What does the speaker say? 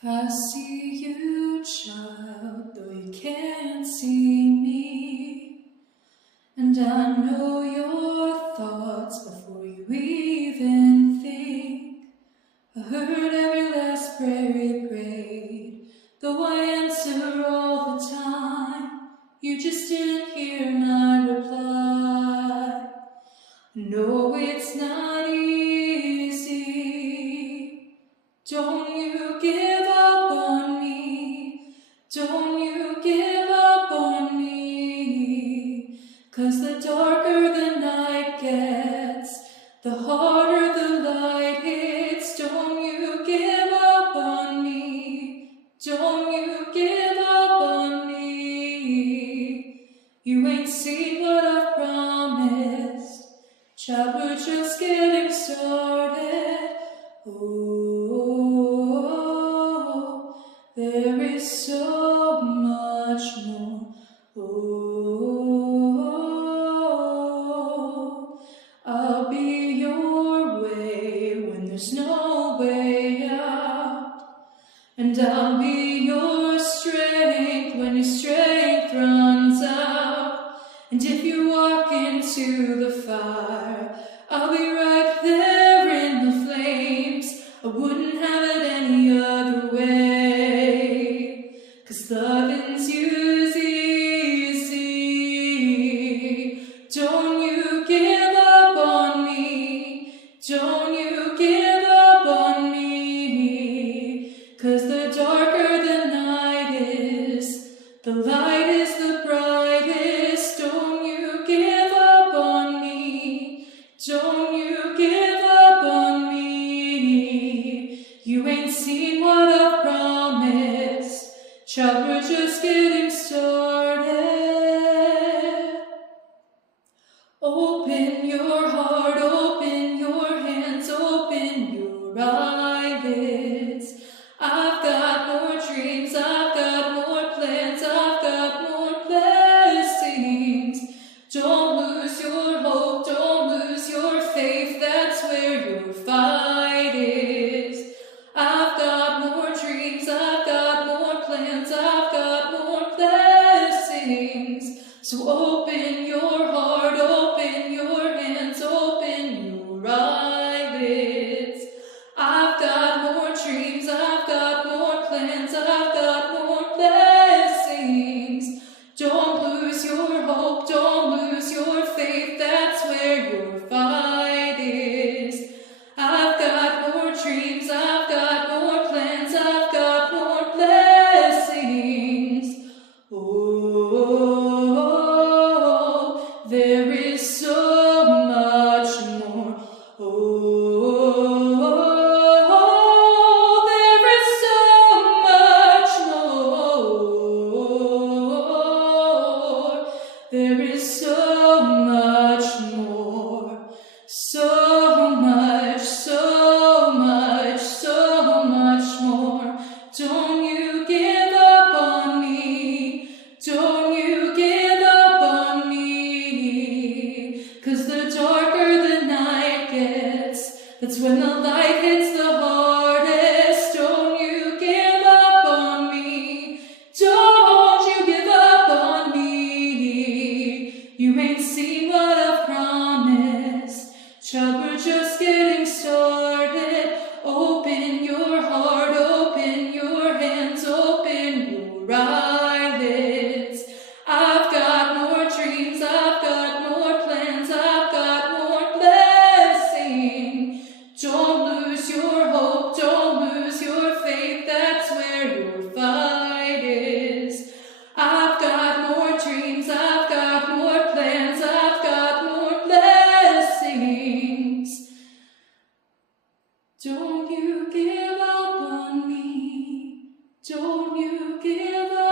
I see you, child, though you can't see me. And I know your thoughts before you even think. I heard every last prayer you prayed, though I answer all the time. You just didn't hear my reply. No, it's not easy. Don't you give up on me. Don't you give up on me. 'Cause the darker the night gets, the harder the light hits. Don't you give up on me. Don't you give up on me. You ain't seen what I've promised. Child, we're just getting started. Oh, there is so much more. Oh, I'll be your way when there's no way out. And I'll be your strength when your strength runs out. And if you walk into the fire, I'll be right there in the flames. I wouldn't have it any other way. 'Cause loving's yours easy. Don't you give up on me. Don't you give up on me. 'Cause the darker the night is, the light is the brightest. Don't you give up on me. Don't you give up on me. You ain't seen what I've promised. Child, we're just getting started. Open your heart, open your hands, open your eyelids. I've got more dreams, I've got more plans, I've got more blessings. Don't lose your hope, don't lose your faith, that's where your fight is. I've got more dreams, I've got more plans, I've got more blessings. So open your heart, open your hands, open your eyelids. I've got more dreams, I've got more plans, I've got more blessings. Don't lose your hope, don't lose your faith, that's where your fight is. I've got more dreams, I've got more plans, I've got more blessings. Oh, there is so much more. Oh, there is so much more. There is so much more. So much, so much, so much more. Don't you give up on me. Don't you give up on me. 'Cause the darker the night gets, that's when the light hits the hardest. Don't you give up on me. Don't you give up on me. You ain't seen what I've promised. Child, we're just getting started. Open your heart, open your hands, open your eyelids. I've got more dreams, I've got more plans, I've got more blessing. Don't lose your hope, don't lose your faith, that's where your fight is. I've got more dreams, I've got more plans, I've got more blessings. Don't you give up on me. Don't you give up.